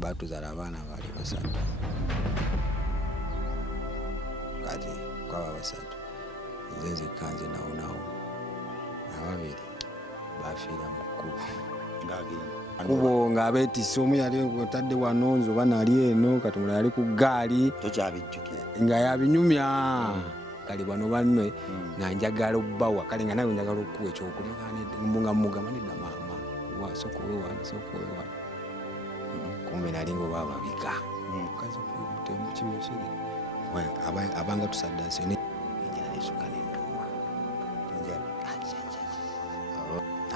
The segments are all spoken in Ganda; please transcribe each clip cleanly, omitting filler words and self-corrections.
batuzaala abaana baali basatu kati kwaba basatu nze nzekka nze nawonawo ababiri bafiira mu kkubo ng'abeetisse omu yali otadde wano nze oba nali eno kati mulala yali ku ggaali nga yabinyumya kale bano banne nga njagala obbawa kale nga nawe njagala okuwa ekyokulya nga mugamba nedda maama sooka oweewano kumbe nali ngaoba ababika mukazi kibikiri abanga tusaddansi enjala nesuka nenuma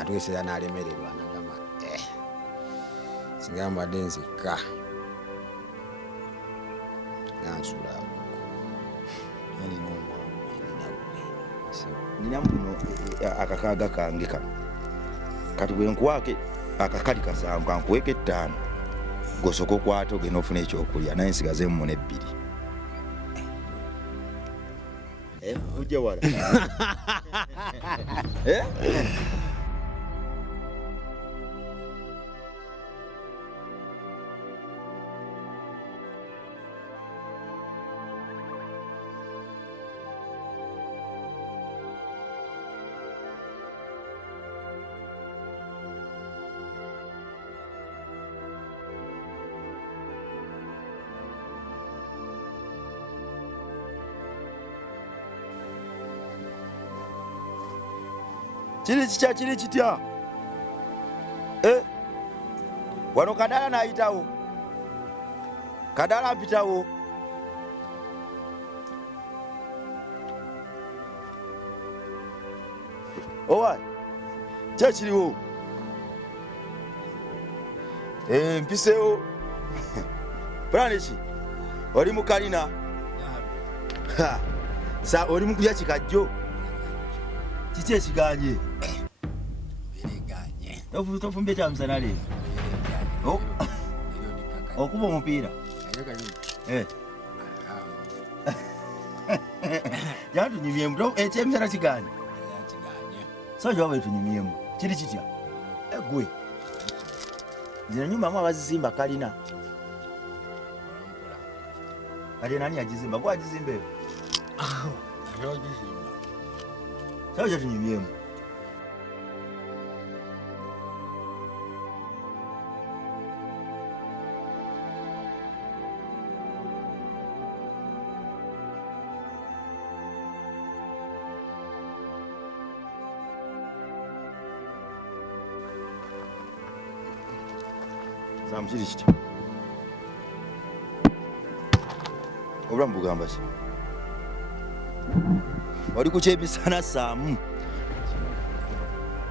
atugeesera n'alemererwa nagamba singa mbadde nzekka nansula nina muno akakaaga kange kano kati bwe nkwake akakali kasanvu kankuweka 5 gosoka okwata ogenda ofuna ekyokulya naye nsigaze mu 2 ujja wala kiri kitya wano Kadala nayitawo Kadala mpitawo owa kyekiriwo mpisewo pulaneki oli mukalina sa oli mukulya kikajjo kiki ekiganye tofumbye kyamusana leero okuba omupiira jantunyumyemu ekyemisana kiganye so kyoba etunyumyemu kiri kitya gwe zino nyumamu abazizimba kalina kati nani yagizimba gwe agizimba eyo so kyetunyumyemu kiri kitya obulamu bugamba ki oli ku kyemisana saamu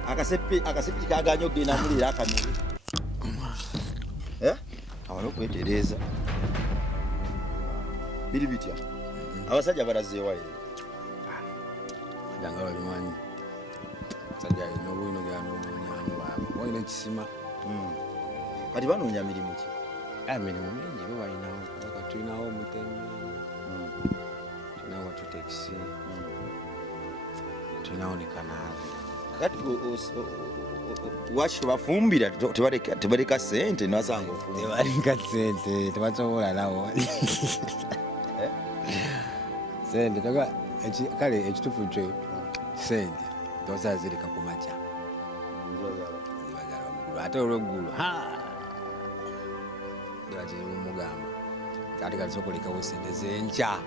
akasepiki kaganya okugenda mulira akamere awala okwetereeza biri bitya abasajja balazeewayo janga balimanyi sajja alina obwino byanoonyamu baabo walina ekisima kati banoonya mirimu ki mirimu mingi bo balinawo kubanga tulinawo omutembe tulinawo watutekisi tulinawo ne kanaazi kati waki tebafumbira tebaleka sente nibasanga tebaleka sente tebasobola nawo sente kale ekitufu kyo sente tosobola zireka ku makya zibagala waggulu ate olweggulu mugamba ate kati sokolekawo sente zenkya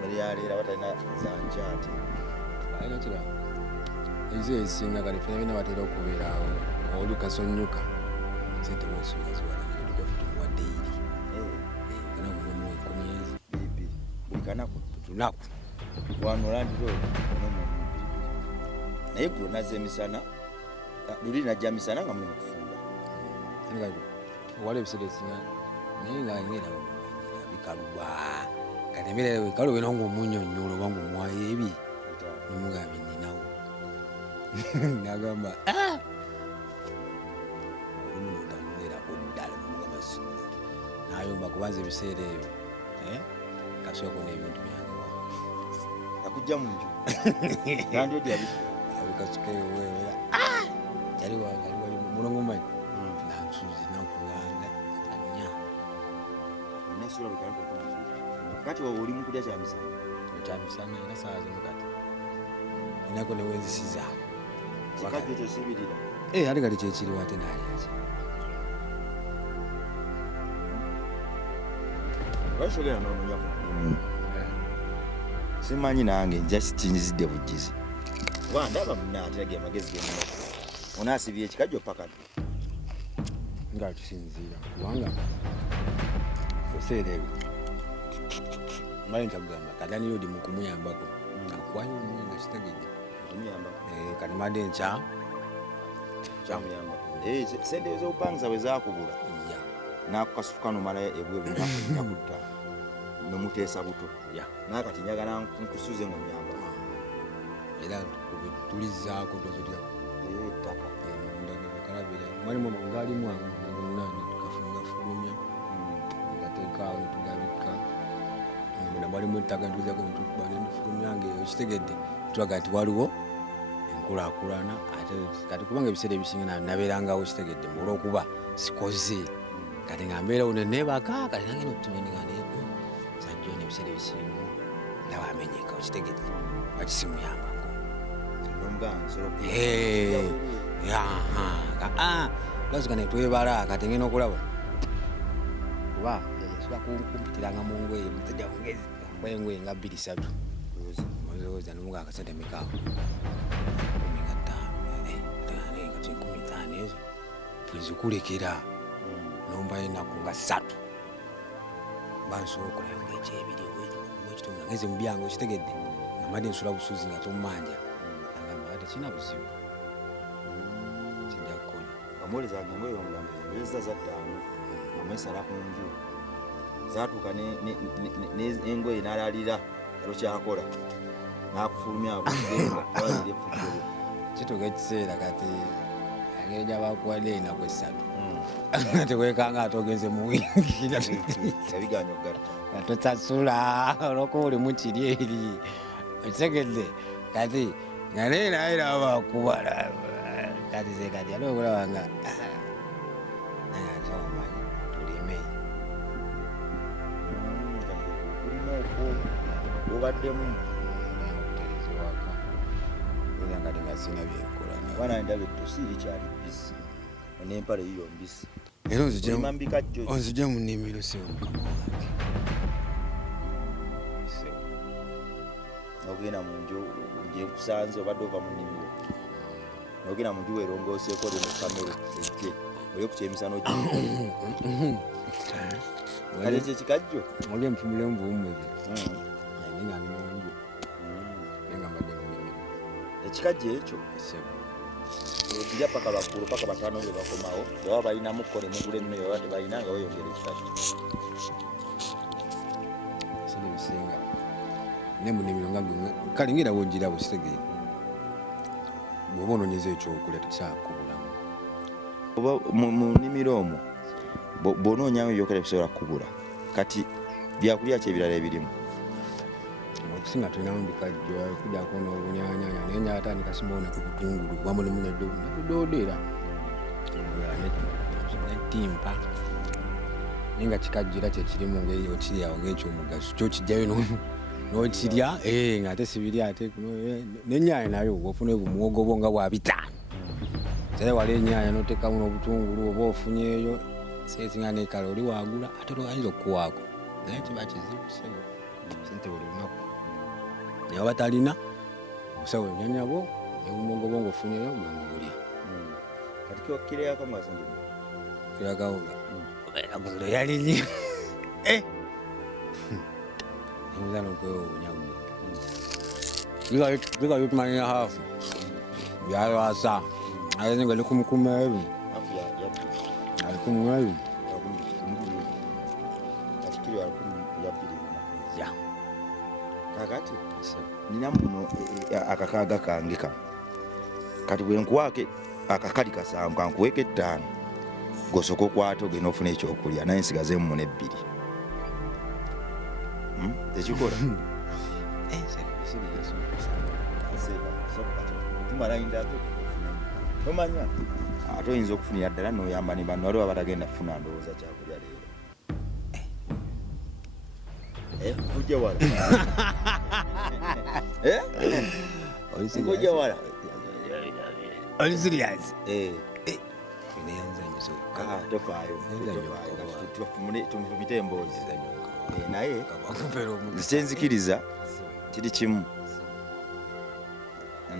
balyaleera batalina zankyati alina kirabo ezo ezisinga kale fena bena batera okubeerawo oli kasonnyuka sente bwosuula ziwalaodugafuti muwadde iri kanakumu 10 buli kanaku lunaku wano landiro naye gulo nazza emisana luli najja misana nga mulina kufumba owala ebiseera esinga naye nga ngera bikaluba kati embeera wekalu wena ngaomunyonnyola oba ngaomwayo ebi nomugambye ninawo nagamba olimunotamulerako ddala nomugamba nayomba kubanza ebiseera ebyo kasweko n'ebintu byange akujja mu nju nandodi abikasukeyo wewera kyali wagali wali mulongomanyi nansuzi nankuganda kasula bikala ko kati oli mu kulya kyamisana era saa zino kati enako ne wenzisiza kikajjo kyo sibirira ate kati kyekiriwo ate nalyaki lwakisogera nononya simanyi nange nja kinzidde bujjizi kuba ndaba munaatege amagezi genna onaasibye ekikajjo paka nga kisinziira kubanga ebiseera ebyo mbale nkyakugamba katani yodi mu kumuyambako akuwayo omuwe nga kitegedde kati madde nkya kyamuyamba sente ez'obupangisa bwe zaakubula nakukasuka nomalayo ebweru nakutta nomuteesa buto nakati njagala nkusuze ngo nyamba era tulizaako tozotya ettaka kalabira mwalimu ngaalimu agonani tukafulumya ngateekaawo netugabika na mwalimu ettaka ntuzako netufulumyange okitegedde tulaga nti waliwo enkulaakulana ate kati kubanga ebiseera ebisinga nabeerangawo kitegedde olwokuba sikoze kati nga mbeerawo nenebaka kati nange nokutumenigane sajjo nebiseera ebisimu ndaba amenyeka okitegedde bakisimuyambako lwazika netwebala kati ngena okulaba kuba yasobola kumpitiranga mu ngoye musajja mugezi engoye nga 2-3 ozooza nomuga akasente mikaawo 15 ezo twenzikulekera nombayo enaku nga 3 bansobola okolayo ngaekyebiri ekitundu ngeze mubyange okitegedde nga madde nsula busuzi nga tomumanja agamba ate kina buzibu kijja kukola amuwulizanga engoye omugambo ezeza za 5 amwesala ku nju zatuuka n'engoye n'alalira kalo kyakola nakufulumya kituuka ekiseera kati engeri gyabakuwadde enaku 3 tekwekanga ate ogenze muwingira tosasula olwokuba oli mukiri eri okitegedde kati nga nenaera bakubala kati sekati ali okulabanga nayeasomanyi tulime obaddemu okutereziwaka era nga tingasina byenkola wana ndabe tosiri kyali bisi n'empale yiyo mbisi era onzija mu nnimiro sewo mukama wange nogenda mu nju njenkusanze obadde ova mu nnimiro nogenda mu nju werongoseeko oli mu kamere ejje oli okukyemisano ky kale ekyo ekikajjo oli empimire mubuwumwezi nga ndi munju nga mbadde mu nnimiro ekikajjo ekyo okija paka bakulu paka batano bwe bakomawo baba balinamu kole mugula emmere oba tebalina nga weyongera ekikajjo sina ebisinga ne mu nnimiro nga kale ngera wonjirawo kitegeere bw'oba onoonyeza ekyokulya tekyakubulamu oba mu nnimiro omwo bw'onoonyamu ebyokulya bisobola kukubula kati byakulya ki ebirala ebirimu okusinga tulinamu bikajjo kujjako n'obunyanyanya naye nyatandika simbawo nekubutungulu wamu nemunedododeera netimpa naye nga kikajjo era kyekirimu ngeri okiryawo ngekyomugaso kyokijjayo nokirya nga ate sibirya ate nenyanya nayo ofuna bumuwogobo nga bwa 5 tere wali enyanya notekamu n'obutungulu oba ofunyeeyo seesinga nekala oli wagula ate ayinza okukuwaako naye kiba kizibu sebo sente buli lunaku naye oba talina osawo enyanya bo nebumuwogobo ngaofunyeeyo gwengulya kati kireyako mwasente kirakawonga gulo yalinye nimuzana okwewuunya bikayo tumanya hafu byalwasa ate nga likumukumeeru alikumweru kakati nina muno akakaaga kange kano kati bwenkuwaake akakali kasanvu kankuweeka 5 gosoka okwata ogenda ofuna ekyokulya naye nsigazemu muno 2 tekikola omanya ate oyinza okufunira ddala noyamba ne banno waliwo abatagenda kufuna ndowooza kyakulya leero Ujja wala. Ujja wala. Oli serious? Tumufumite emboozi naye kyenzikiriza kiri kimu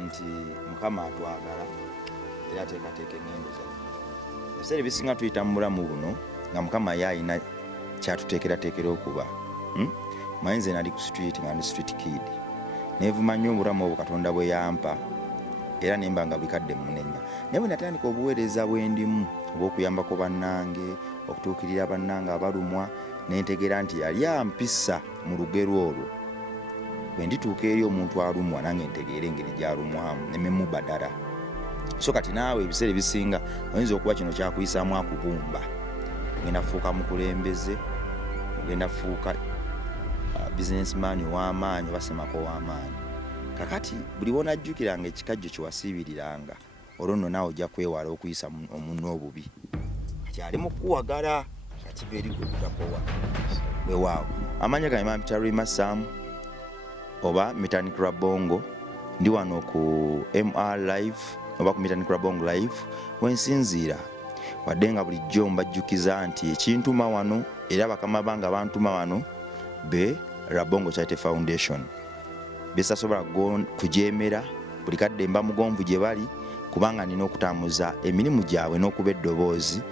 nti Mukama atwagala era ateekateeka engendo zaffe. Ebiseera ebisinga tuyita mu bulamu buno nga Mukama ye alina kyatuteekerateekera okuba. Manyi nze nali ku street nga ndi street kid neevuma nnyo obulamu obwo Katonda bwe yampa era nemba nga bikadde munenya. Naye bwe natandika obuweereza bwe ndimu obw'okuyambako bannange, okutuukirira bannange abalumwa, nentegeera nti yali ampisa mu lugero olwo. Bwe ndituuka eri omuntu alumwa nange ntegeera engeri gy'alumwamu nememu badala. So kati naawe ebiseera ebisinga oyinza okuba kino kyakuyisaamu akubumba. Ogenda fuuka mukulembeze, ogenda fuuka businessman w'amaanyi oba semako w'amaanyi. Kakati buli bonajjukiranga ekikajjo kyewasiibiriranga olwo nno naawe ojja kwewala okuyisa omunno obubi. Kati ali mu kuwagala kakiva eri gwe kutakowa weewaawo. Amanya gange mampita Rima Sam oba Mechanic Rabongo, ndi wano ku MR Live oba ku Mechanic Rabongo Live wensinziira. Wadde nga bulijjo mbajjukiza nti ekintuma wano era bakama bange bantuma wano be Rabongo Charity Foundation. Besasobola kujeemera buli kadde mba mugonvu gye bali kubanga nina okutambuza emirimu gyabwe n'okuba eddoboozi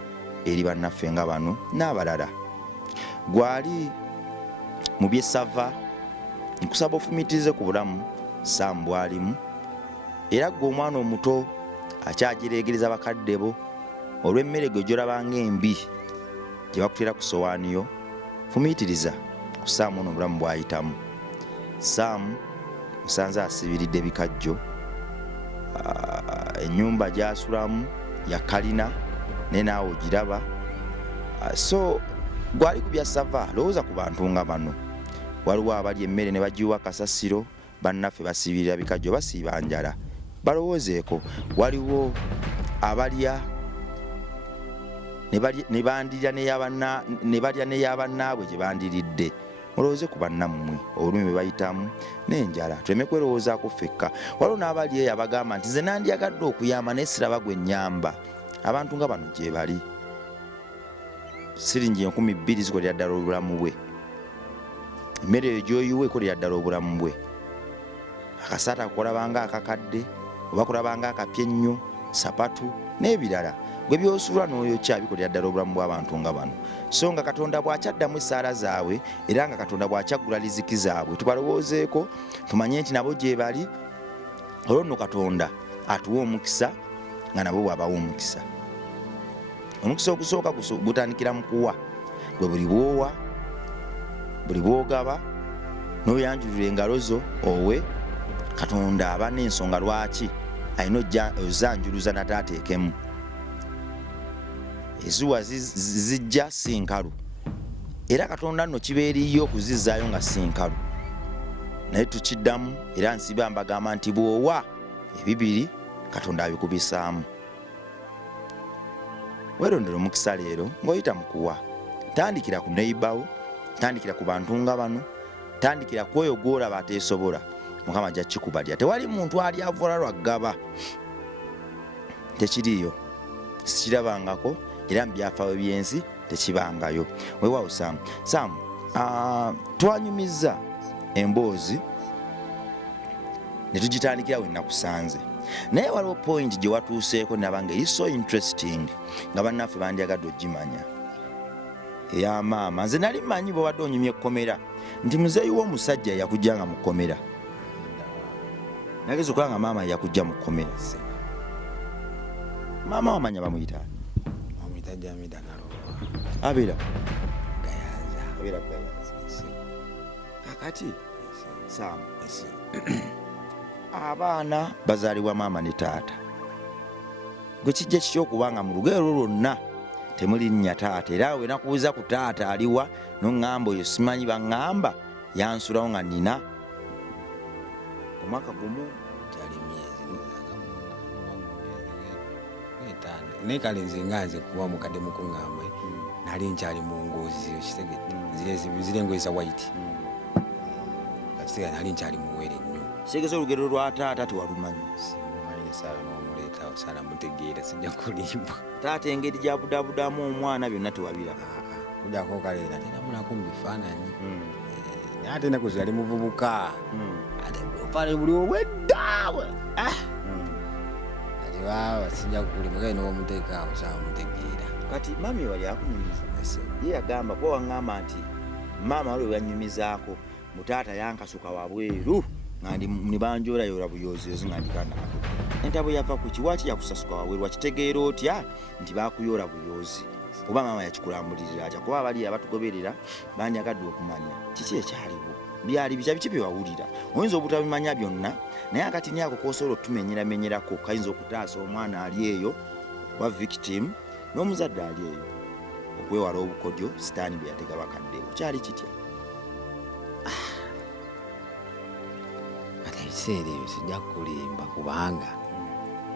eri bannaffe nga bano n'abalala. Gwali mu byesava nkusaba ofumitirize ku bulamu Sam bwalimu era gwe omwana omuto akyagireegereza bakadde bo olw'emmere gwe gy'olabanga embi gye bakutera ku sowaaniyo, fumitiriza ku Sam ono obulamu bw'ayitamu. Sam musanze asibiridde bikajjo, ennyumba gy'asulamu ya kalina naye naawe ogiraba. So gwali ku byasava lowooza ku bantu nga bano. Waliwo abali emmere ne bagiwa kasasiro, bannaffe basibirira bikajjo basiiba njala. Balowoozeeko. Waliwo abalya ne bandirya ne balya n'ey'abannaabwe gye bandiridde. Mulowooze ku bannammwe olulimi bwe bayitamu n'enjala. Tuleme kwerowoozaako ffekka. Waliwo n'abali eyo abagamba nti nze nandyagadde okuyamba naye siraba gwe nnyamba. Abantu nga bano gye bali. Siringi 2,000 zikolera ddala obulamu bwe. Emmere eyo gy'oyiwa ekolera ddala obulamu bwe. Akasaata akolabanga akakadde oba kulabanga akapya ennyo, sapatu n'ebirala. Gwe by'osula n'oyokya bikolera ddala obulamu bw'abantu nga bano. So nga Katonda bw'akyaddamu essaala zaabwe era nga Katonda bw'akyaggula riziki zaabwe, tubalowoozeeko tumanye nti nabo gye bali. Olwo nno Katonda atuwa omukisa nga nabo bw'abawa omukisa. Omukisa ogusooka gutandikira mu kuwa. Gwe buli bw'owa, buli bw'ogaba n'oyanjulira engalo zo owe, Katonda aba n'ensonga lwaki alina ozanjuluza nataateekemu. Ezuwa zijja si nkalu era Katonda nno kibeeriyo okuzizzaayo nga si nkalu. Naye tukiddamu era nsiba mbagamba nti bw'owa ebibiri Katonda abikubisaamu. Weerondera omukisa leero ng'oyita mu kuwa. Tandikira ku neighbour, tandikira ku bantu nga bano, tandikira ku oyo gw'olaba ateesobola. Mukama ajja kikubalya. Tewali muntu ali avula lwaggaba. Tekiriyo. Sikirabangako era mu byafaayo by'ensi tekibangayo. Weewaawo Sam. Sam, twanyumiza emboozi ne tugitandikira we nakusanze. Naye waliwo point gye watuuseeko nabanga eri so interesting nga bannaffe bandyagadde ogimanya. Ey'amaama nze nali mmanyi bw'obadde onyumya ekkomera nti muzeeyi w'omusajja yakujjanga mu kkomera. Nageze okulaba nga maama yakujja mu kkomera. Maama wamanya bamuyita? Bamuyita Jamida Nalowa. Abeera Gayaza. Kakati Sam, abaana bazaalibwa maama ne taata. Gwe kijja kityo okubanga mu lugero lwonna temuli nnya taata era we nakubuuza ku taata aliwa n'oŋŋamba oyo simanyi baŋŋamba yansulawo nga nina omwaka gumu gyali myezi naye kale nze nga nze kuba mukadde mukuŋŋamba nali nkyali mu ngoozi ziro kisegete zire engoye za white kiseera nali nkyali muwere nnyo. Segeza olugero lwa taata tewalumanyi. Simumanyi Sara n'omuleeta Sara mutegeera sijja kulimba. Taata engeri gyabudabudamu omwana byonna tewabiraba. Kujjako kale ate namulako mu bifaananyi. Ate ennaku zali muvubuka. Ate pale buli obweddaawe. Ati baba sijja kulimba kale n'omuteeka awo Sara mutegeera. Kati mami wali akunyumiza. Ye yagamba bo waŋŋamba nti maama waliwe yanyumizaako mutaata yankasuka wabweru nga ne banjoolayola buyoozi nga ndikana entabo yava ku kiwaaki yakusasuka wabweru wakitegeera otya nti baakuyoola buyoozi oba maama yakikulambulirira atya kuba bali abatugoberera banyagadde okumanya kiki ekyaliwo byali biki bye wawulira oyinza obutabimanya byonna naye akati nyako k'osobola otumenyeramenyerako kayinza okutaasa omwana ali eyo wa victim n'omuzadde ali eyo okwewala obukodyo sitaani bwe yatega bakaddewo kyali kitya. Ate ebiseera ebyo sijja kulimba kubanga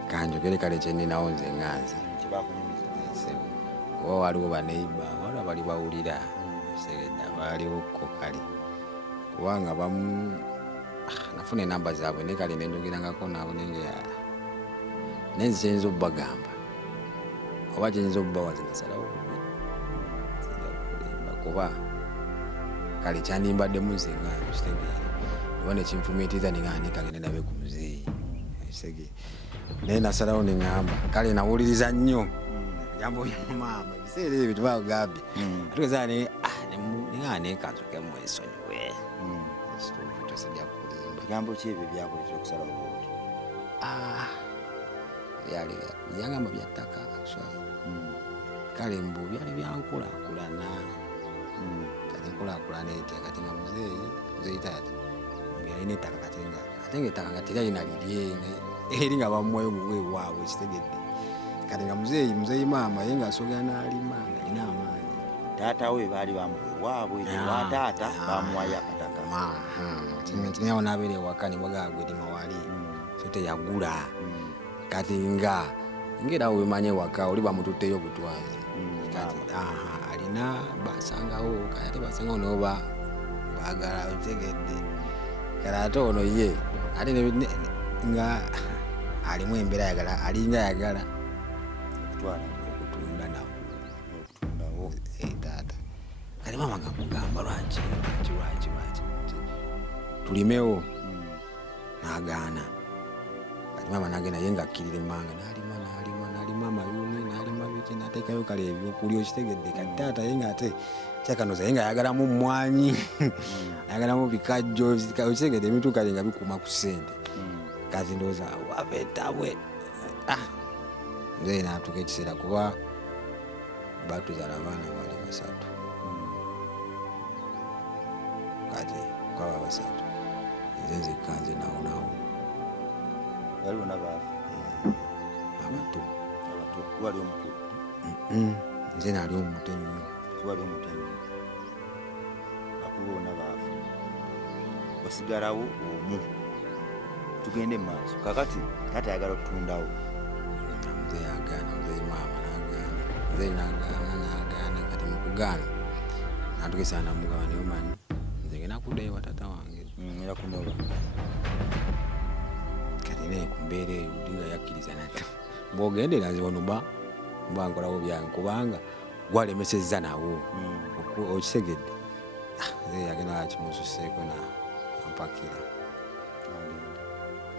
kanjogere kale kyeninawo nze nga nze kuba waliwo baneiba waliwo bali bawulira segedde abaliwoko kale kubanga bamu nafuna enamba zaabwe naye kale nenjogerangako nabo nenge nenze kyenyiza obbagamba oba kyenyiza obbawaze nasalawo kuba kale kyandimbaddemu nze nga kitegeere oba nekinfumiitiriza nekagende ndabe ku muzeeyi ekitegeere naye nasalawo neŋŋamba kale nawuliriza nnyo jambo lya maama ebiseera ebyo tebagambye atugeza neŋŋaa nekanzuke mu ensonyiwe ekituufu tosijja kulimba. Bigambo ki ebyo byakuleetera okusalawo bwoti? Byali yagamba bya ttaka akuswali kale mbu byali byankulaakulana kati nkulaakulana etya kati nga muzeeyi taata yalina ettaka kate nga ettaka nga teralina lirye eri nga bamuwayo muwe waabwe ekitegedde kati nga muzeeyi maama ye ng'asogera n'alima ng'alina amaanyi. Taata we baali bamuwe waabwe wa taata bamuwayo akataka tinyawo n'abeera ewaka ne bwagaagwa erima wali so teyagula kati nga ngera wemanye waka oli bamututteyo butwazi kati alina basangawo kati ate basangawo noba baagala otegedde kale ate ono ye ate nga alimu embeera alinga ayagala okutunda nawo taata kale maama gakugamba lwaki tulimewo n'agaana kati maama nagenda ye ngaakkirira emmanga n'alima amayuuni n'alima biki n'ateekayo kale ebyokulya okitegedde kati taata ye ngaate kyakanoza ye ngaayagalamu mmwanyi ayagalamu bikajjo okitegedde ebintu kale nga bikuuma ku ssente kati ndowooza wava ettabwe nze naatuka ekiseera kuba batuzaala abaana bali 3 kati kwaba 3 nze nzekka nze nawonawo bali bonna baafa abato wali omukulu nze naali omuto ennyo wali omuto ennyo bakulu bonna baafa wasigalawo omu tugende mu maaso kakati taata ayagala okutundawo muzeeyi yagaana muzeeyi maama n'agaana muzeeyi n'agaana kati mu kugaana naatugesa namugaba naye omanyi nze ngenda kuddayo wa taata wange era kunoba kati naye ku mbeera eyo dinga yakkiriza nate bw'ogendera nze wano mba nkolawo byange kubanga gwalemesezza nawo okisegedde nze yagenda akimususeeko nampakira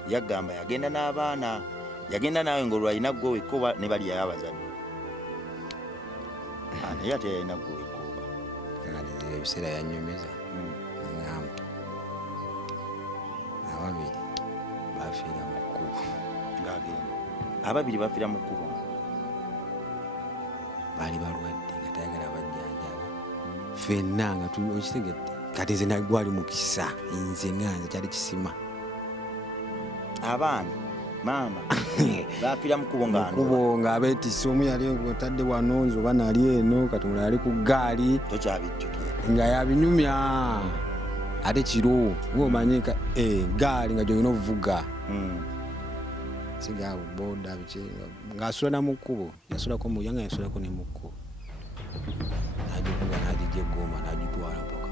yagamba yagenda n'abaana yagenda naawe ng'olwalina gwe wekkoba ne bali yayo abazadde naye ate yalina gwe wekkoba kakati ebiseera yanyumiza eŋŋamba ababiri bafiira mu kkubo ng'agenda ababiri bafiira mu kkubo baali balwadde nga tayagala bajjanjaba ffenna nga okitegedde kati nze nagwali mukisa nze nga nze kyali kisima abaana maama bafiira mu kkubo ng'abeetisse omu yali otadde wano nze oba nali eno kati mulala yali ku ggaali tokyabijjukira nga yabinyumya ate kiro ng'omanye gaali nga gyolina ovuga siga boda biki ng'asula na mu kkubo yasulako mu yanga yasulako ne mu kkubo n'agivuga n'agijja eggomba n'agitwala paka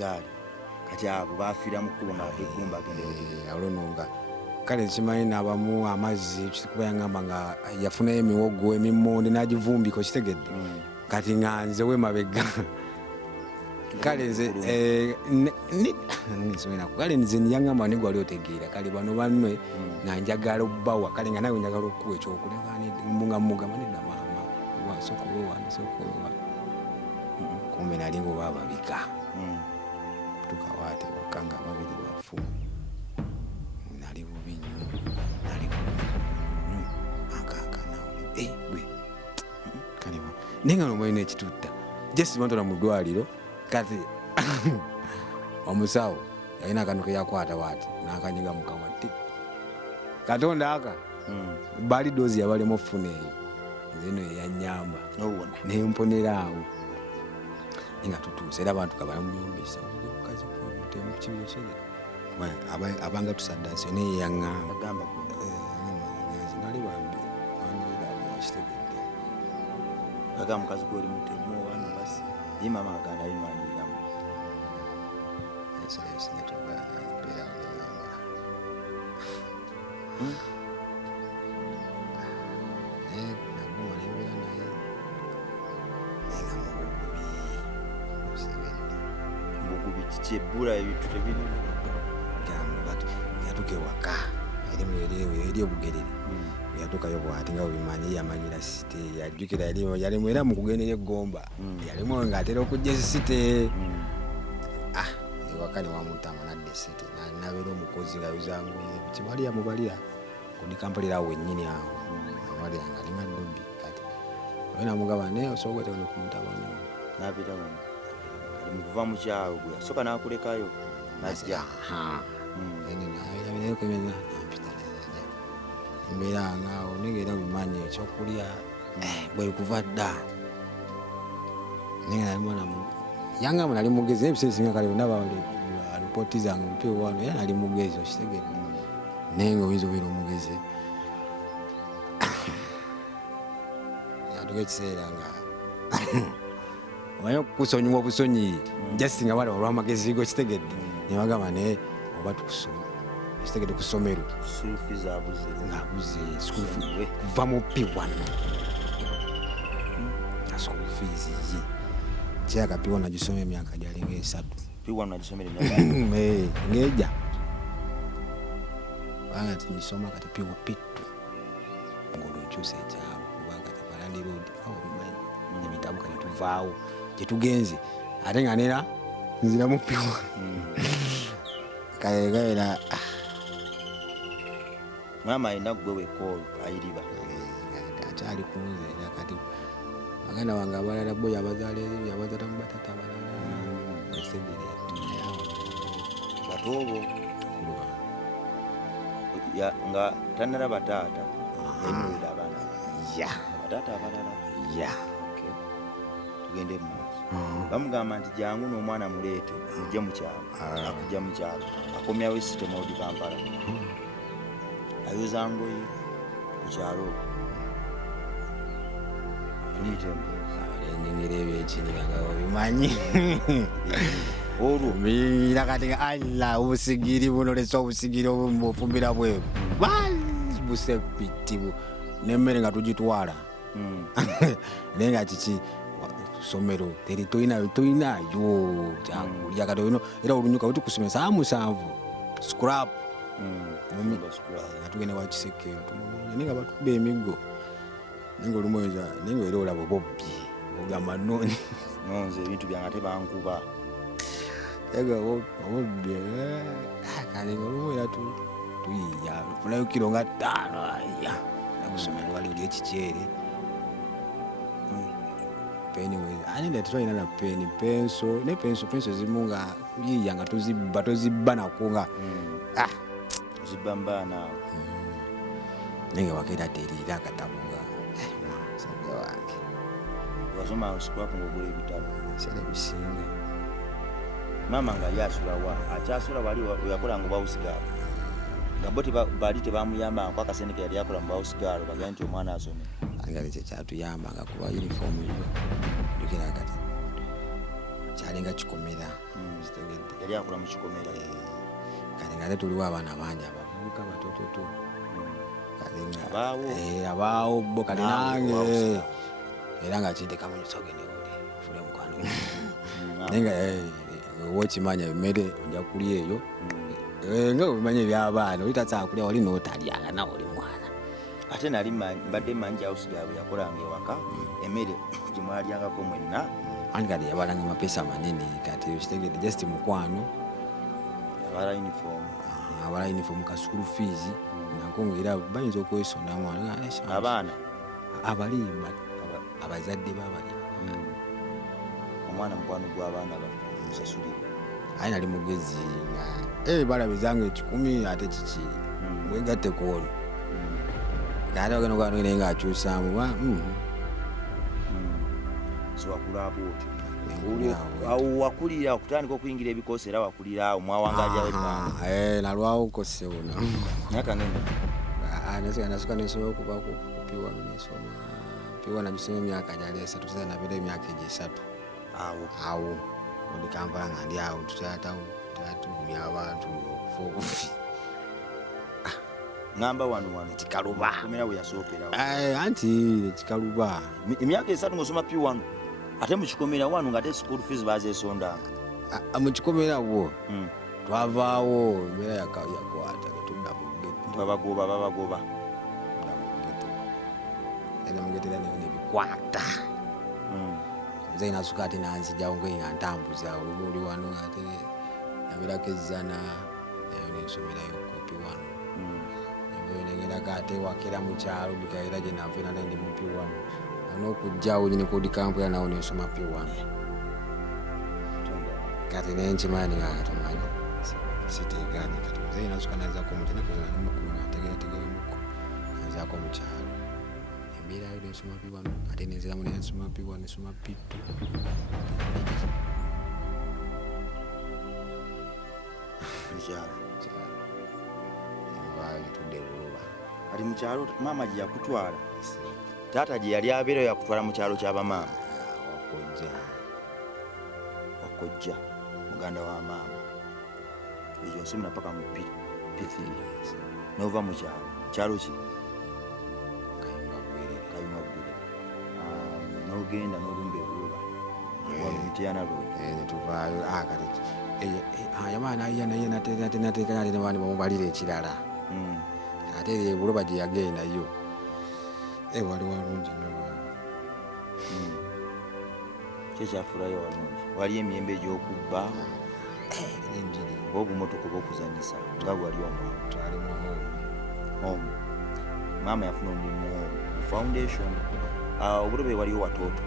egaali kati abo bafiira mu kkubo nga ate Gumba agende alononga kale kimanyi n'abamu amazzi kuba yangamba nga yafunayo emiwogo emimmonde n'agivumbika okitegedde kati nga nze we mabega kale nze kale nze niyangamba ni gwali otegeera kale bano banwe nga njagala obbawa kale nga nawe njagala okuwa ekyokuleka nga mugamba nedda maama wasokolewa kumbe nali ngo bababika tukawaate wakanga babiri bafu nali bubi nnyo bwe kale nenga nomwalina ekitutta jesi bantola mu ddwaliro kati omusawo yalina akantu ke yakwata waati n'akanyiga mukamwa ti katonda aka bali doozi yabalemu ofuna eyo nzeno eyanyamba nemponera awo nga tutuuse era abantu kabalamuyumbisa omukazi temukibiosege abanga tusaddansiyo naye yaŋŋamba nali bambi kitegedde aga mukazi gwoli mutemu wano basi ye mama aganda yimwaniriramu eserebisinetogaampeera oligamba naguma nebeera naye nenga mubugubi kiki ebbula ebintu tebiri yatuka ewaka eri obugerere yatukayo bwati nga bubimanyi yamanyira site yajjukira yalimu era mu kugendera eggomba yalimu ng'atera okujja esite ewaka ne wamutama nadda esite nabeera omukozi nga yuzanguye kibalira mubalira kudikampalira awo wennyini awo amalira nga alinga ddumbi kati oyo namugaba naye osobola ne kumutabano nabira wano ali mu kuva mu kyawe gwe asooka n'akulekayo najja nayo kwemeza nampita najja embeera ngaawo negera bimanyi ekyokulya bwe kuva dda naye nalimwana yangamba nali mugezi ebiseera singa kale ndaba alipooti zange omupiira wano era nali mugezi okitegedde naye nga oyinza obeera omugezi yatuka ekiseera nga omanyi okukusonyiwa obusonyi jasinga bala olw'amagezi go kitegedde nebagamba naye oba tukusoma kitegedde ku ssomero ngaabuze kuva mu P1 school fees ye kyaka P1 nagisoma emyaka gyalinga 3 ngeja banga tinisoma kati P2 ng'olw'enkyusa ekyabo kubanga tebalandi road awo bimanyi ebitabu kati tuvaawo gyetugenze ate nga nera nzira mu P1 kayegayera mama alina gwe wekoolo ayiriba akyali kunze era kati baganda wange abalala bo yabazaala mu batata abalala esebire batoobo nga tanalaba taata emuwera abaana bataata abalala tugende mu maaso bamugamba nti jangu n'omwana muleete mujje mu kyalo akujja mu kyalo akomyawo esitemu odi Kampala ayoza ngoye ku kyalo enyingira ebyekinyira nga obimanyi olwo mira kati alla obusigiri buno lesa obusigiri obufumbira bwebu busepitibu nemmere nga tugitwala naye nga kiki somero toyinayo kyakulya kati olina era olunyuka wetu kusomesa 7 scrap nga tugenda wakisekero naye nga batukuba emiggo naye nga olumweza naye nga era olaba bobbi ogamba nonze ebintu byange tebankuba ega bobbi kale nga olumwera tuyiya funayo kiro nga 5 nakusomero wali oli ekikyere peni anenda tetwalina na peni penso ne penso zimu nga yiya nga tozibba nako nga zibba mbaana naye nga wakaera terira akatabo nga sabya wange wasoma scrap ng'ogula ebitabo sere bisinga mama nga yasula wa akyasula wali yakola nga bawusigalo nga bo bali tebamuyamba nko akasente ke yali yakola mu bawusigalo bagamba nti omwana asome angali kyekyatuyambanga kuba uniform yo dukira kati kyalinga kikomera yali akola mu kikomera kale nga tuliwo abaana bangi abavubuka batototo abaawo bo kale nange era nga kintekamu nyisogende oli fule mukwano naye nga oba okimanya emmere ojja kulya eyo nga obimanya ebyabaana oli tasaa kulya wali nootalyanga nawe oli mwana ate nali mbadde manji house gaabwe yakolanga ewaka emmere gyemwalyangako mwenna anti kati yabalanga mapeesa manene kati okitegedde just mukwano abala uniform ka school fees nako ngera bayinza okwesonda mwana abaana abali abazadde babali omwana mukwano gw'abaana bamusasulire aye nali mugezi nga balabizanga 10 ate kiki mwegatte kuono ngaate ogenda okwano naye ng'akyusaamu siwakulaapo otyo wakulira okutandika okuyingira ebikoosi era wakulira awo mwawangalyawo ebbanga nalwawo kose buno nakangenda nasooka nesoma okuva ku piwa nesoma piwa nagisoma emyaka gyali 3 tusa nabeera emyaka egyo 3 awo oli Kampala nga ndi awo tutatugumya abantu okufa okufi ngamba wano kikaluba komera bwe yasookerawo anti kikaluba emyaka 3 ng'osoma P1 ate mukikomera wano nga te school fees bazesondanga mukikomera bwo twavaawo embeera yakwata tudda mu ghetto babagoba era mu ghetto era nebikwata nze nasuka ate nanzijawo nga ntambuza oluba oli wano ate nabeerako ezzana nayo nensomerayo kopi wano nengerako ate wakera mu kyalo bikaera gye nava nala ndi mupi wano n'okujjawo nyine kodi kampu era nawo nensoma pi wano kati nenkimanya nga katomanyi siteganye kati nze nasuka nazako mutenekozana nemukulu nategera muko nazako mu kyalo embeerayo nensoma pi wano ate nenziramu nensoma pi wano nensoma pipi envaayo netudde buloba ali mu kyalo maama gye yakutwala taata gye yali abeera yakutwala mu kyalo ky'abamaama wakojja muganda wa maama ekyo nsomera paka mu P3 nova mu kyalo ki Kayunga Bugere n'ogenda n'olumba ebuloba wamutyana lwe netuvaayo kati yamaana aiya naye nateekana ate nebandi bamubalira ekirala ate ebuloba gye yagendayo wali walungi kyekyafulayo walungi wali emiyembe egy'okubba obumotoka obwokuzanyisa nga bwali omwana maama yafuna omulimu mu foundation obulobe waliyo watoto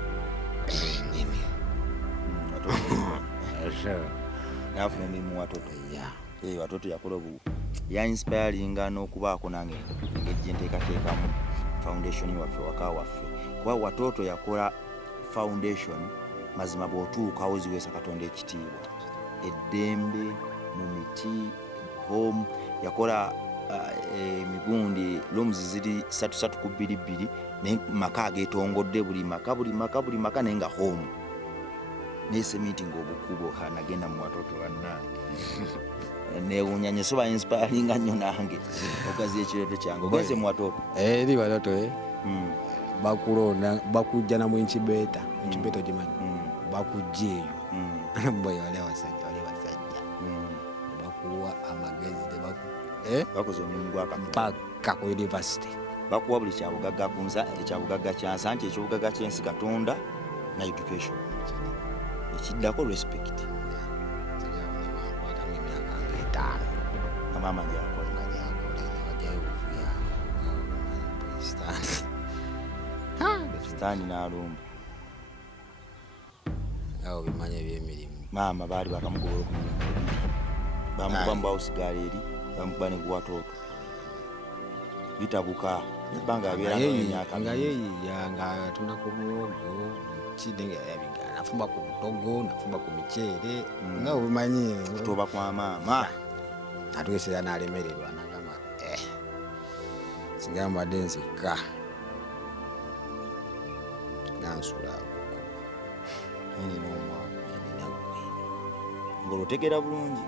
nafuna omulimu watoto watoto yakola yainspiringa n'okubaako nange engeri gyenteekateekamu foundation waffe waka waffe kuba watoto yakola foundation mazima bw'otuukawo ziweesa Katonda ekitiibwa eddembe mu miti home yakola emigundi rooms ziri 3 ku 2 naye maka ageetongodde buli maka naye nga home nesemiti ng'obukubo nagenda mu watoto bannange newunya nyeso ba inspiringa nnyo nange okazi ekireto kyange ogenze mu watoto eri watoto bakulonda bakujja na mu inkibeta gimanyi bakujja eyo boy wali abasajja bakuwa amagezi bakoze omulimu paka ku university bakuwa buli kyabugagga kunza ekyabugagga kyansa nti ekyobugagga kyensi Katonda na education ekiddako respect maama gyakola sitani n'alumba awo bimanya ebyemirimu maama baali bakamugobola ku mirimu bamukuba mu bawusigaala eri bamukuba ne guwatooto bitabuka ebbanga abeeranga emyaka nga yeeyiya nga atunda ku muwogo kide nga yabigala nafumba ku butogo nafumba ku miceere nga obumanyi kutoba kwa maama atugesera n'alemererwa nagamba singa mbadde nzikka nansula nina omwana ng'olotegeera bulungi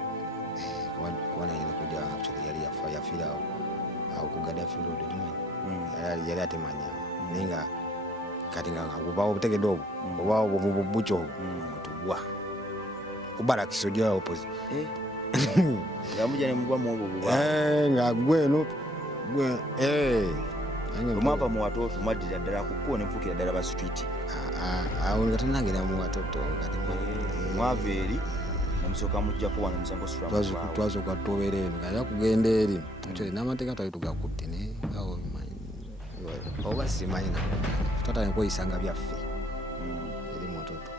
kubana yina kujja yali yafiira awo ku Gaddafi Road limanyi yali atemanya naye nga kati nga obaawo obutegedde obwo obaawo mububuki obwo mutugwa kubala kisojja opposite yamujja ne mugwa mu obwo buba nga gweno omwava mu watoto mwaddira ddala kukuwa ne mfukira ddala ba street awo nga tanagera mu watoto kati mwava eri omusooka mujja kuwa ne musango twasooka tubeera eno kati akugenda eri ekyo n'amateeka twali tugakutte naye awo oba simanyi twatale kweyisanga byaffe eri mu watoto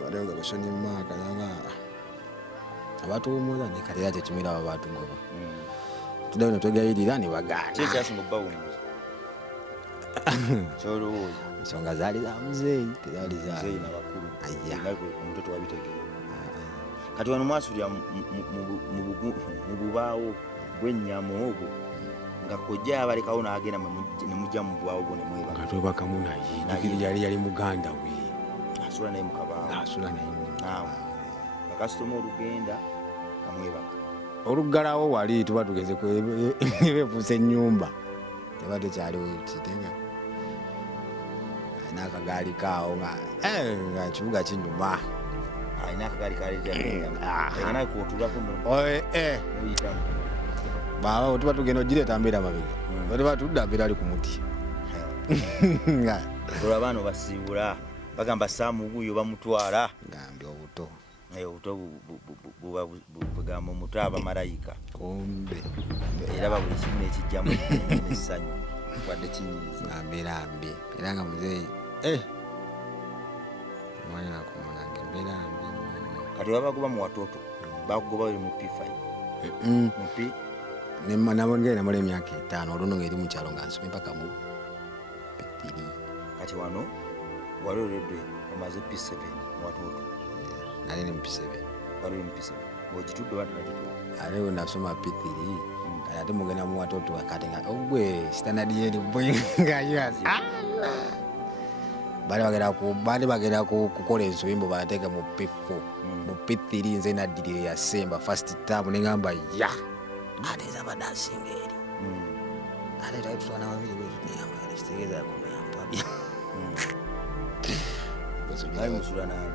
badeo nga kushoni maka nanga abatuumuza ne kati era kyekimira abo batugoba tuddayo ne twegayirira ne bagaana kyekyasinga obbawumuza kyolowooza ensonga zaali za muzeeyi tezaali muzeeyi n'abakulu omutoto wabitegeera kati wano mwasulira mu bubaawo bw'ennyama obwo nga kojja yabalekawo n'agenda ne mujja mu bubaawo bwo ne mwebaka nga twebakamu naye yali muganda we asula naye mu kabaawo asula naye bakasitoma olugenda nga mwebaka oluggalawo wali tuba tugeze beefuusa ennyumba teba tekyaliwo kitenga alina akagaali kaawo nga ekibuga kinyuma alina akagaali kalejaenga naye kuotulako noyitamu baba tuba tugenda ogireeta mbeera mabega teba tudda mbeera ali ku muti olwo abaana obasiibula bagamba saamuguyo bamutwala gambi obuto obuto bugamba omuto abamalayika kumbe era babuli kimu nekijjamu nessanyu wadde kinyiiza nga mbeera mbi era nga muzeeyi omwana nakumunange mbeera mbi kati babagoba mu watoto bakugoba bali mu P5 mupi nabongere namala emyaka 5 oluno ng'eri mu kyalo nga nsome paka mu P3 kati wano wali oledde omaze P7 mu watoto nali ne mu P7 wali mu P7 ng'ogitudde watinagitudde ate we nasoma P3 kati ate mugenda mu watoto kati nga ogwe standard yeri bwenga bali bagenda kukola ensubimbo bateeka mu P4 mu P3 nze naddirire yasemba first term nengamba ate ezabadde asinga eri ate twali tutwana babiri bwetutuyamba kitegeeza kumuyambabya musula nawe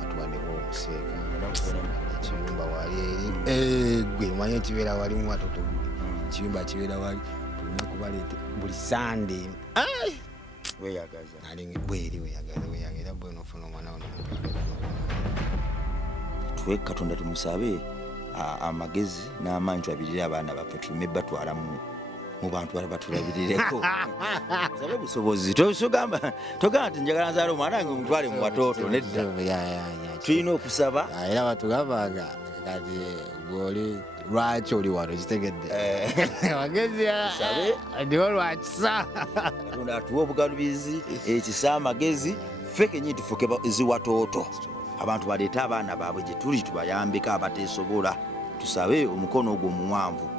batwaddeho omuseeka ekiyumba wali eri gwe manye ekibeera wali mu watoto ekiyumba kibeera wali tulina kubaleete buli sande weyagaza bweri weyagaza era bwe nofuna omwana wono tuwe Katonda tumusabe amagezi n'amaanyi twabirire abaana baffe tulume batwala mu bantu bala batulabirireko sabe busobozi togamba nti njagala nzaala omwana wange mutwale mu watoto nedda tulina okusaba era batugambanga kati gwoli lwaki oli wano kitegedde magezi ndiwo lwakisa Katonda atuwa obugalubizi ekisa amagezi ffe kenyini tufuke eziwatooto abantu baleete abaana baabwe gye tuli tubayambeko abateesobola tusabe omukono ogwo omuwanvu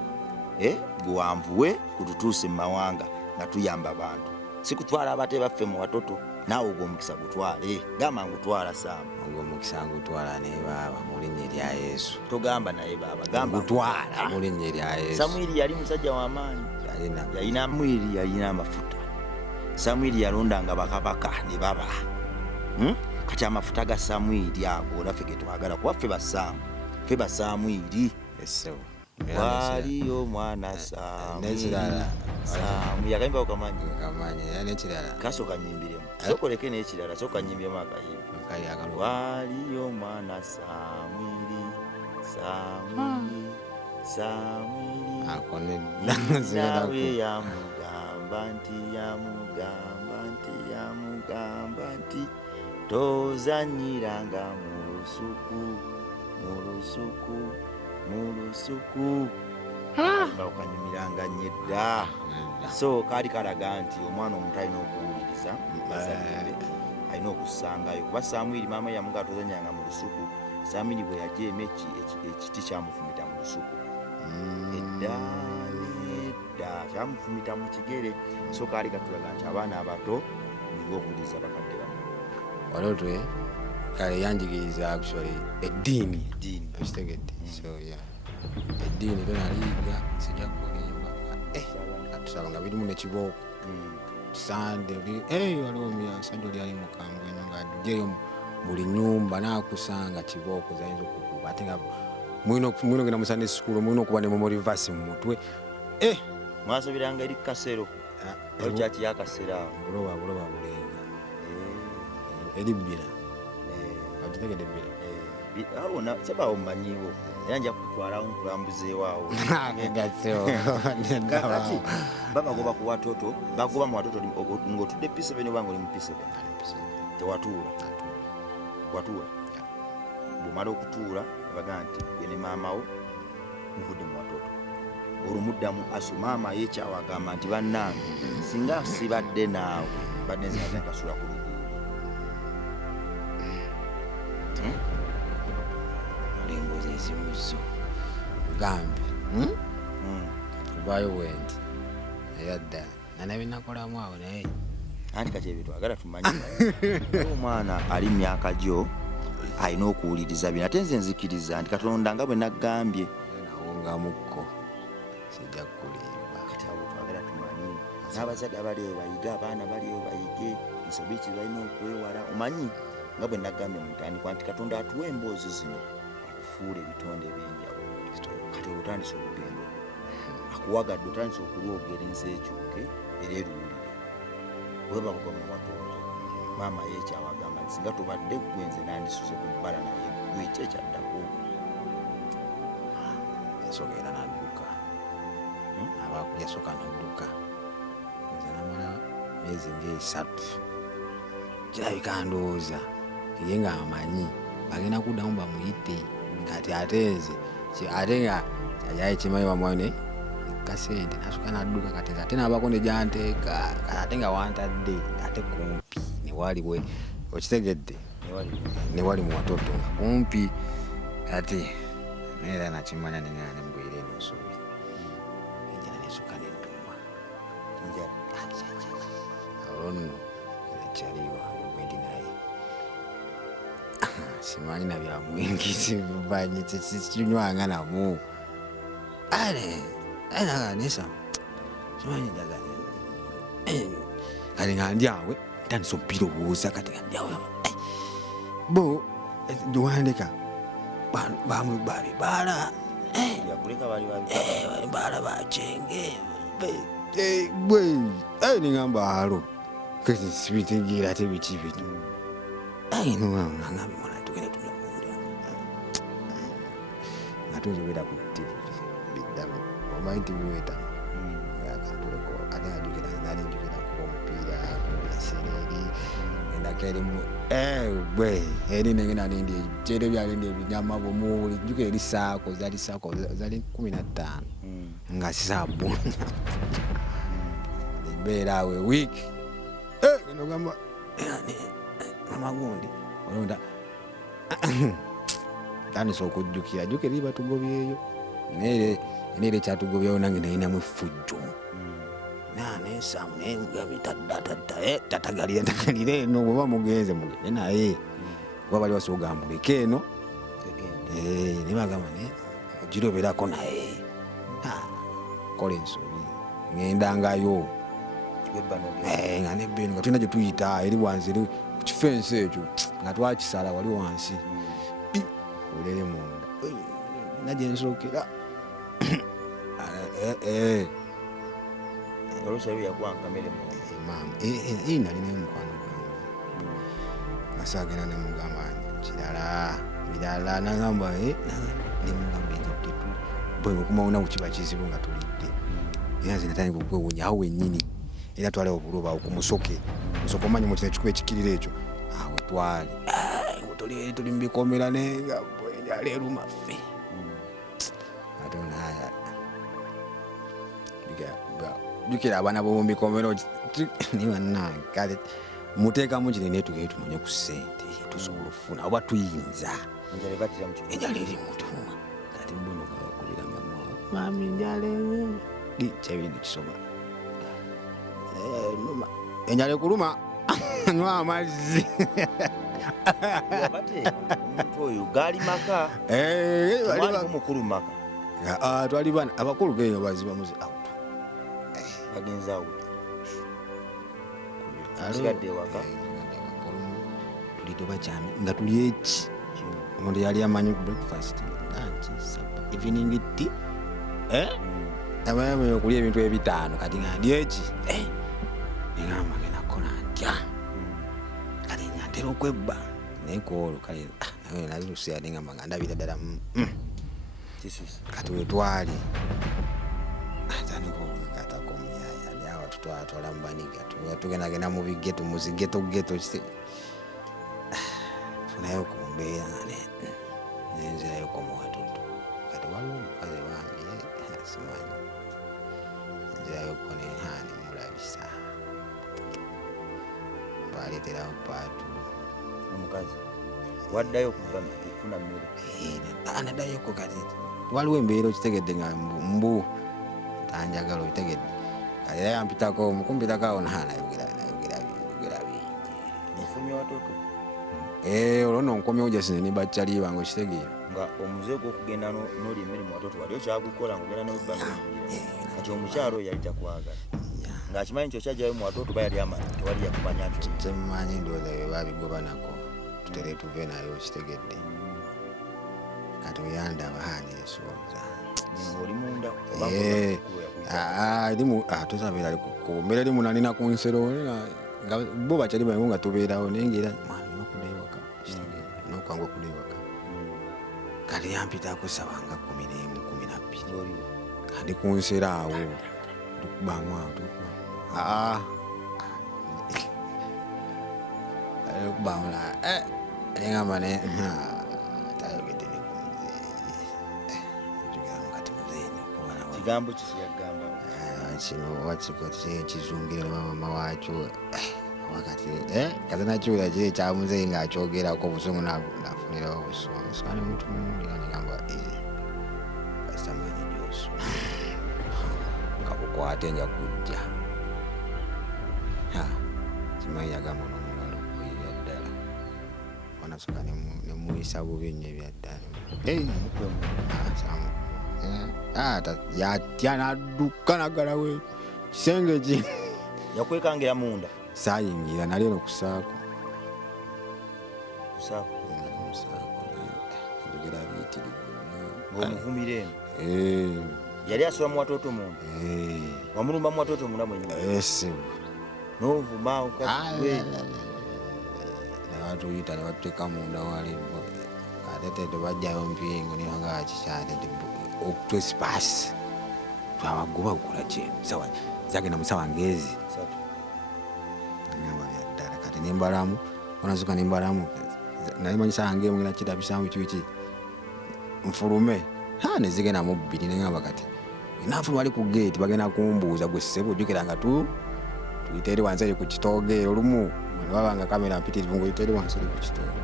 guwanvuwe kututuuse mu mawanga nga tuyamba abantu si kutwala abate baffe mu watoto naawe ogwo omukisa gutwale gamba ngutwala Saamu ogwo omukisa ngutwala naye baaba mu linnya erya Yesu togamba naye baaba gamba ngutwala mu linnya erya Yesu Samwiri yali musajja w'amaanyi yalina amafuta Samwiri yalondanga bakabaka ne baba kati amafuta ga Samwiri ago olaffe ge twagala kuba ffe basamwiri waliyo mwana Saamu yakayimba okamanyi kasooka nyimbiremu sokoleke n'ekirala sooka nyimbiremu akayimba waliyo mwana Samwiri nawe yamugamba nti tozanyiranga mu lusuku okanyumiranga nyedda so kaali kalaga nti omwana omuntu alina okuwuliriza alina okussangayo kuba Samwiri maama yamuga tozanyiranga mu lusuku Samwiri bwe yajeema ekiti kyamufumita mu lusuku edda kyamufumita mu kigere so kaali katulaga nti abaana abato niga okuwuliriza bakadde bano olotwe kale yanjigiriza actually eddiini ekitegedde so yeah eddiini tonaliiga sijja kulimba katusaba nga birimu nekibooko sande waliwo omusajja oli ali mukambwe eno ng'ajjeyo buli nnyumba n'akusanga kibooko zayinza okukuba ate nga mulina genda mu Sunday school mulina okuba ne memory verse mu mutwe mwasubiranga eri kasero okyaki yakasera buloba bulenga eribbira agitegedde bbira awona sabawo omumanyiwo era nja kutwalawo nkulambuzeewaawo kakati babagoba ku watoto bagoba mu watoto ng'otudde P7 obanga oli mu P7 tewatuula bw'omala okutuula baga nti gwe ne maamawo muvudde mu watoto olwo muddamu aso maama yekyawa agamba nti bannange singa sibadde naawe badde nzinaza nkasula ku luguudo olingoza ezimuzo gambe tuvaayo bwendi era ddala nanabinakolamu awo naye anti kati ebyo twagala tumanyi omwana ali myaka gyo alina okuwuliriza bino ate nze nzikiriza nti Katonda nga bwe naggambye nawongamukko sijja kulimba kati abo twagala tumanyi n'abazadde abaliyo bayige abaana baliyo bayige ensobi ki balina okwewala omanyi nga bwe naggambye mu ntandikwa nti Katonda atuwa emboozi zino akufuula ebitonde ebyenjawulo kati olutandisa olugendo akuwagadde otandisa okulwogera ensi ekyuke era eruwulire webabuga mu watoto maama yekyawagamba nti singa tubadde gwenze nandisuze ku bbala naye gweki ekyaddako yasogera nadduka yasooka nadduka nze namala myezi nga3 kirabika ndowooza ye nga amanyi bagenda kuddamu bamuyite kati ate nze ate nga yaye kimanyi bamwane kasente nasooka nadduka kati ate nabako ne gyanteeka ate nga wantadde ate kumpi newali bwe okitegedde newali mu watoto nga kumpi ate neera nakimanya nengana nembwire enosubi enjala nesooka nenduma olwo nno nakyaliwa bwendi naye simanyi nabyamwingizi banyi kikinywanga namu nesa simanyi njaga kati nga ndyawe ntandisa obirowooza kati nga ndyawe bo giwandika bamwe babibala bala bacenge bwe ningamba halo kati sibitegeera ate biki bino nangambye mwana tugenda tunyakunda nga tuzobera ku TV biddamu omanyi tibiwetamu akantuleko ate ngajukira nalinjukira kuba omupiira kuyasereri endaka erimu bwe eri nengenda nindi ejere byalindi ebinyama bwomuli jukira eri saako zali 15 nga sabunya embeera awe wiiki nogamba amagundi olonda tandisa okujjukira jukira eri batugobyeyo nere kyatugobyawo nange nalinamu effujjo nesamu nengabi tatagalira eno bweba mugenze naye kuba bali basoga muleka eno nebagamba giroberako naye kola ensobi ngendangayo nga nebeno nga tulina gyetuyita eri wansi eri ku kifensi ekyo nga twakisala wali wansi olere munda nagyensokera nalina emukwano gwange nasagenda nemugamba birala nagamba nemugamba bwekumawona kukiba kizibu nga tulidde era nze natandika okwewunya awo wennyini era twali obuloba okumusoke musoke omanyi mukino ekikuba ekikirira ekyo awe twali tuli mubikomera nenga enjala eruma ffe ate onaya jukira abaana bomubikomero nibanange kale muteekamu kiri naye tugere tunonye ku ssente tusobola okufuna oba tuyinza enjala eri mutuma kati mbonokabakubira mami enjala kyebindi kisoma enjala ekuluma nywa amazzi yabateeka omuntu oyo gaali maka mwali mukulu maka twali bana abakulu geyo baziba muzi out bagenza out sigadde waka tulito bachami nga tuli eki omuntu yali amanyi breakfast lunch supper evening tea abayame okulya ebintu ebitaano kati nga ndi eki ngamba ngena kola ntya kati nyantera okwebba nekolo kale nawe nazirusia ngamba nga ndabira ddala kati wetwali ataniko katako muyaya lyawa tutwatwala mbaniga tugendagenda mu bigeto muzigeto funayo kumbeera nenzirayo komuwatoto kati waliwo omukazi wange simanyi nzirayo kone hani mulabisa baleterawo paatulo omukazi waddayo okufuna mmere anadayoko kati waliwo embeera okitegedde nga mbu tanjagala okitegedde kati era yampitako mukumpitako nayogera bingi ofumye watoto olwo nno nkomyewo jasine ne bakyali bange okitegeera nga omuze gw'okugenda n'oli emirimu watoto wali okyagukola ng'ogenda n'obba n'oyigira kati omukyalo yali takwagala ng'akimanyi nti okyajjayo mu watoto bayali amanyi tewali yakumanya nti temumanyi ndowooza bye babigobanako tutere tuve nayo okitegedde kati oyandaba haneesooza oli munda tozabeera ali kumbera eri munanina ku nsero nga bo bakyali bangu nga tubeerawo naye ngaera nokuneewaka nokwanga okuneewaka kati yampitako sawanga 11-12 ndi ku nsero awo tukubamu awo okubamula engamba tayogedde nekumuzeeogeramu kati muzeeni kigambo kiki yagamba kino wakikizungire mama wakyo wakati kazanakyula kiri ekyamuzeeyi ngaakyogerako obusungu nafunirawo obusungu sane muntu mumulira negamba kasitamanyi gyoso kakukwate nja kujja kimanyi yagamba n'omulalo ebya ddala wanasoka nemuyisa bubi nnyo ebya ddala yatya nadduka nagalawe kisenge ki yakwekangira munda saayingira nali eno kusaako njogera biyitirivu ng'omuvumira eno yali asoba mu watoto munda wamulumba mu watoto munda mwenyini novuma nebatuyita nebatuteeka munda wali ate tebajjayo mpingo niwanga kikyate okutwesipasi twabagoba kukola ki sawa zagenda musawa ngezi ngamba byaddala kati nembalamu onazuka nembalamu nalimanyisa ngemu ngena kirabisamu kiki nfulume nezigenda mu bbiri nengamba kati nanfuluma ali ku geeti bagenda kumbuuza gwe ssebo ojjukira nga tuyita eri wansi eri ku kitooge olumu wabanga kamera mpitirivu ngaoyita eri wansi eri ku kitooge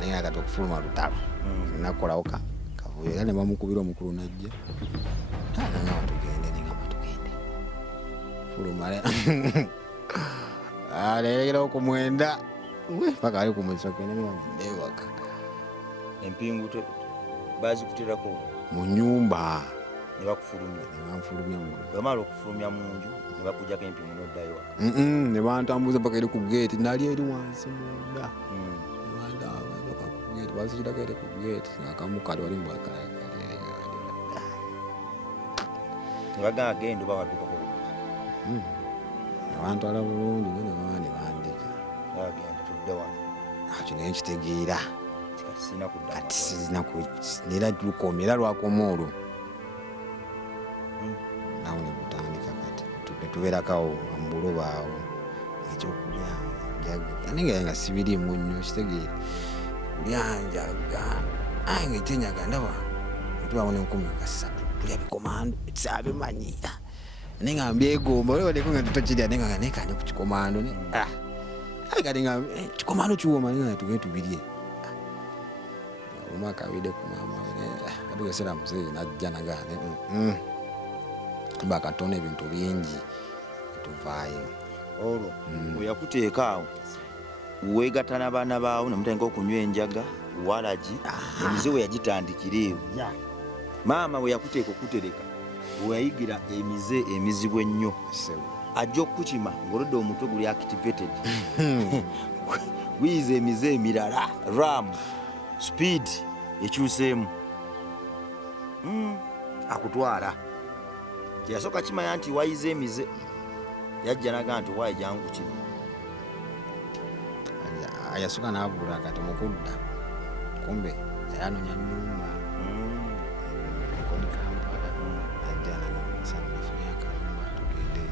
naye kati okufuluma lutalo nakolawo kavuyo era nebamukubira omukulu najja nangamba tugende fuluma aleregerawo ku 9 paka ali ku musoke newaka empingu bazikuterako mu nyumba nebakufulumya bamala okufulumya mu nju nebakujjako empingu noddayo waka nebantambuza paka eri ku geeti nali eri wansi munda bazikirako eri ku geeti akamu kali wali nebagamba genda oba waddukako nebantwala bulungi nebaba nebandika agenda tudde wano kino naye kitegeera kati sizina era lukomye era lwakoma olwo nawe nekutandika kati netubeerakawo mubuloba awo ekyokulya nga sibirimu nnyo kitegeera kulyanjaga nga ekyenyaga ndaba netubawona 13 tulya bikomando tisabimanyira naye nga mbyegomba oleko nga tokirya naye kanje ku kikomando kati nga kikomando kiwoma naye nga tugende tubirye omwaka abide ku maama atugesera muzeeyi najja nagane bakatona ebintu bingi tuvaayo olwo bwe yakuteeka awo weegatta n'abaana baawo ne mutandika okunywa enjaga walagi emize we yagitandikira eyo maama we yakuteeka okutereka we yayigira emize emizibu ennyo ajja okukukima ng'oludde omutwe guli activated wiiza emize emirala ram speed ekyuseemu akutwala kyeyasooka kimanya nti wayiza emize yajja naga nti waayi jangu kino yasooka n'abula kati mukudda kumbe yanonya nnyumba kodi Kampala ajja nagamusamufuna akalumba tugende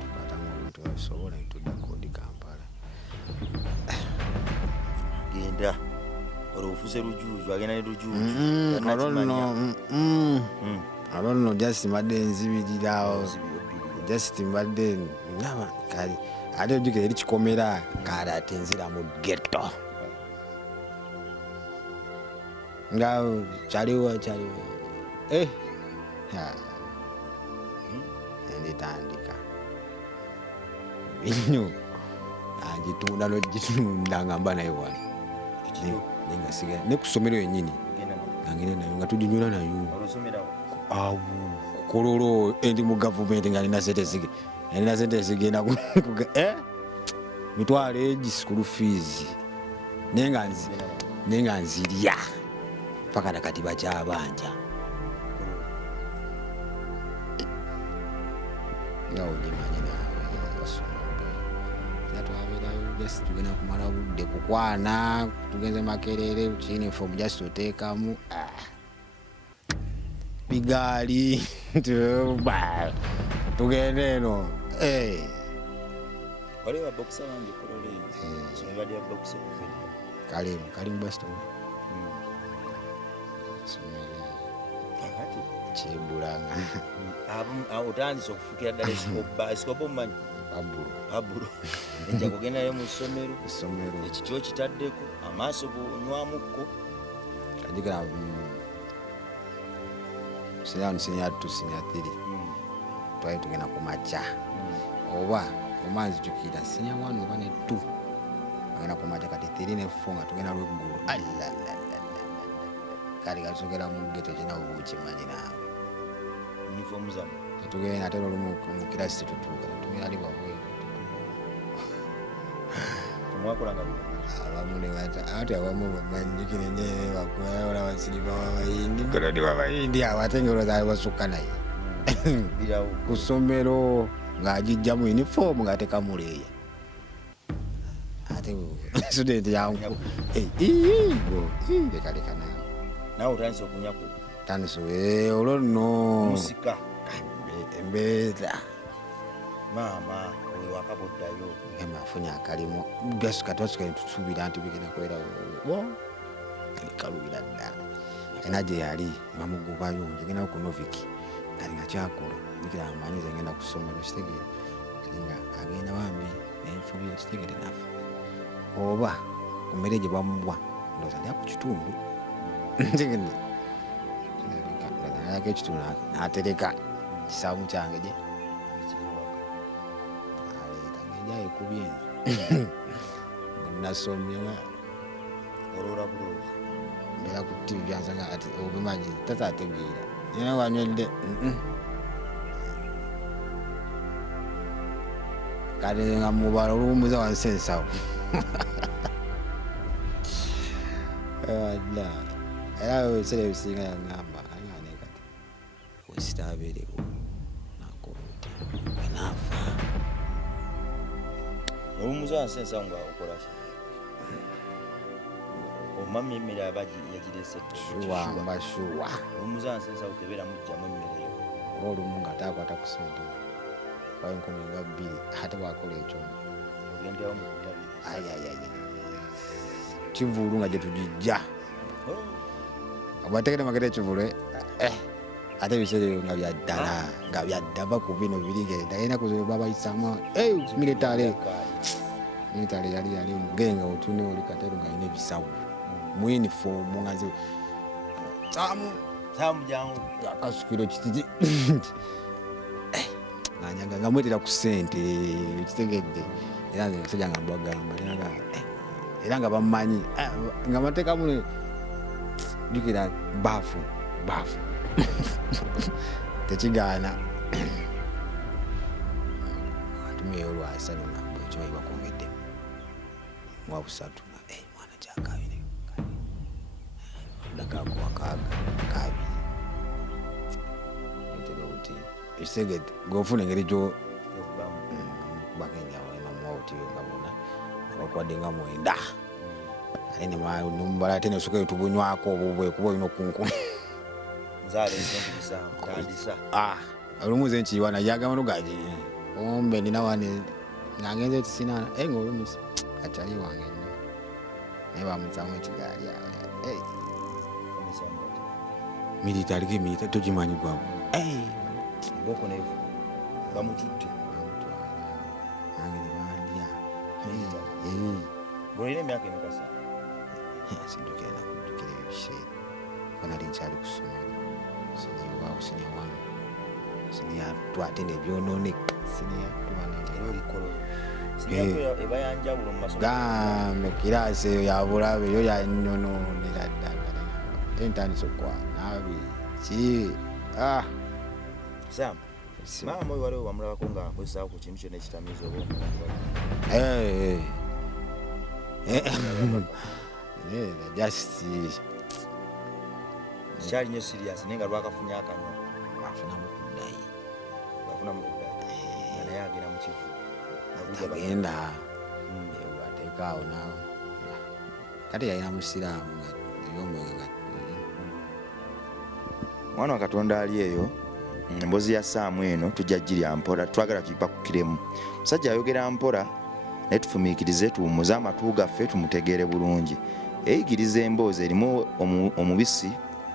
tukwatamu obuntu babusobola ntudda kodi Kampala genda olwofuse lujuuju agenda ne lujuuju alo nno just mbadde nzibirirawo just mbadde naba kali ate ojjukira eri kikomera kale ate nzira mu ghetto nga kyaliwo enditandika binyo agitunda nogitunda nga mba nayo wano nenga ne ku ssomero yennyini ngangenda nayo nga tuginywera nayo awo kukololo endi mu gavumenti nga nina sente zigenda mitwalo egi school fees nenga nzirya paka nakati bakyabanja nga ogimanyi nawe basombe natwabeerayo just tugenda kumala budde kukwana tugenze Makerere uniform just oteekamu bigaali tugende eno waliwo abokisa bangi kolole somebadde abokisa kuvedi kalimu basitoma kyebulanga otandise okufukira ddala esikoba omumanyi pabulo ejja kugendayo mu ssomero ekityo kitaddeko amaaso gonywamukko kajigera sinya 3 twali tugenda ku makya oba omanzi jukira sinya 1 oba ne 2 agenda ku makya kati 3 ne 4 nga tugenda lweggulu kali kasogera mu ghetto kina obukimanyi naawe uniform zamu tugenda ate olumu mu kirasi tutuuka tumira ali bwabwe tumwakolanga abamu ne ate abamu bamanyikire nyewe bakola basiriba w'Abayindi golodi w'Abayindi ate ngero basukka naye ku ssomero ng'agijja mu uniform ng'ateka muleeya ate student yangu lekaleka nawe otandise okunyako tandise olwo nno musika embeera maama oyo wakaboddayo emafunye akalimu gasikatwasika netusuubira nti bigenda kwera kalubira ddala ena gye yali bamugubayo ngenda ku noviki kali nga kyakola nikira amanyiza ngenda ku ssomero kitegeere nga agenda bambi nenfubye kitegeere nafa oba ku mmere gye bamuwa ndooza alya ku kitundu ntegende alako ekitundu n'atereka kisaamu kyange gye ekubye nasomera olora buloozi mbera ku TV byansanga ati obumanyi tatategeera naye wanywedde kati nga mubala oluwumuza wansi ensawo era ebiseera ebisinga yaŋŋamba aŋŋane kati wesitaabeerewo nakoloti naafa olumuza wansi ensawo nga okola ki omamya emmere aba yagirese shuwamba shuwa olumuza wansi ensawo kebeera mujjamu emmere olumu nga takwata ku sente kwayo 12 ate bwakola ekyo ogenderawo mukutabi kivulu nga gyetugijja abategere magere ekivulu ate ebiseera ebyo nga byaddala nga byaddava ku bino birigenda yina kuzoba babayisamu militale yali mugenga otune oli katero nga yina ebisawo mu uniform nga nze samu jangu akasukiro kititi nganyaga ngamwetera ku ssente kitegedde era nze nsajja nga mbagamba era nga bamanyi nga mateeka muno jukira baafu tekigaana atumeyo olwasano nabwe ekimanyi bakongedde mwa busatu mwana kyakabiri dakaako wakaaga kabiri ntebe buti ekisegedde gofuna engeri gyo bakenja wainamuwa buti ngabona abakwadde nga mwenda ate nemubala ate nesuka etubunywako obubwe kuba olina okunkuma olumu ze nkiyiwa nayagamano gaji ombe nina wane ngangenze tisinana nga olumusi akyali wange nnyo naye bamutsamu ekigaali awe milita togimanyi gwawo boko nevu bamutudde nange nebandya ng'olina emyaka emikasa sinjukira nakujjukira ebyo biseera fanali nkyali ku ssomero siniwaawo siniwano siniyatwate nebyononeka ebayanjawulo gambe kiraasi eyo yabulabe eyo yanyononera ddala entandisa okwa nabi ki Sam maama oyo waliwo wamulabako nga akozesaawo ku kintu kyonna ekitamiiza oba just kyali nnyo serious naye nga lwakafunye akanywa afunamu kuddayi afunamu kuddayi nga naye agenda mu kivu agenda ateekaawo naawe kati yalina musiraamu nga ebyomwenge nga mwana wa Katonda ali eyo emboozi ya Saamu eno tujja girya mpola twagala tugipakukiremu musajja ayogera mpola naye tufumiikirize tuwummuze amatu gaffe tumutegeere bulungi eyigiriza emboozi erimu omubisi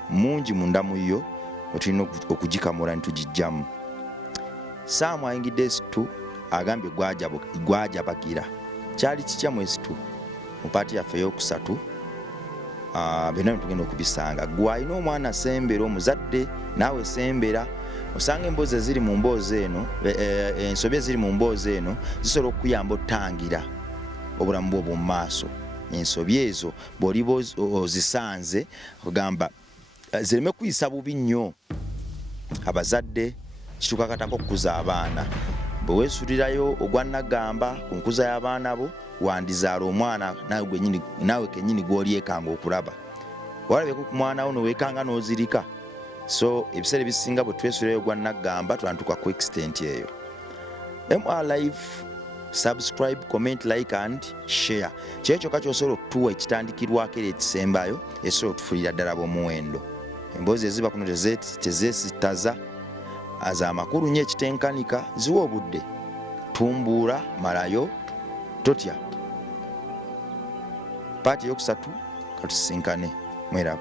mungi munda mu yo otulina okugikamula ne tugijjamu. Saamu ayingidde esitu agambye gwajabagira kyali kikyamu esitu mu paati yaffe ey'okusatu byonna tugenda okubisanga gwalina omwana sembera omuzadde naawe sembera osanga emboozi eziri mu mboozi eno ensobi eziri mu mboozi eno zisobola okuyamba otangira obulamu bwo obw'omu maaso. Ensobi ezo bw'oliba ozisanze ogamba zireme kuyisa bubi nnyo abazadde kituuka katako okukuza abaana bwe weesulirayo ogwa Nagamba ku nkuza y'abaana bo wandizaala omwana naawe kennyini gw'olyekanga okulaba walabyeko ku mwana wo noweekanga n'ozirika. So ebiseera ebisinga bwe twesulirayo ogwa Nagamba twantuka ku extent eyo. MR Live, subscribe, comment, like and share. Kyekyo ky'osobola okutuwa ekitandikirwako era ekisembayo esobola otufuulira ddala b'omuwendo. Emboozi eziba kuno tezeesitaza az'amakulu nnyo ekitenkanika ziwa obudde tumbuula malayo totya paati ey'okusatu katusinkane mweraba.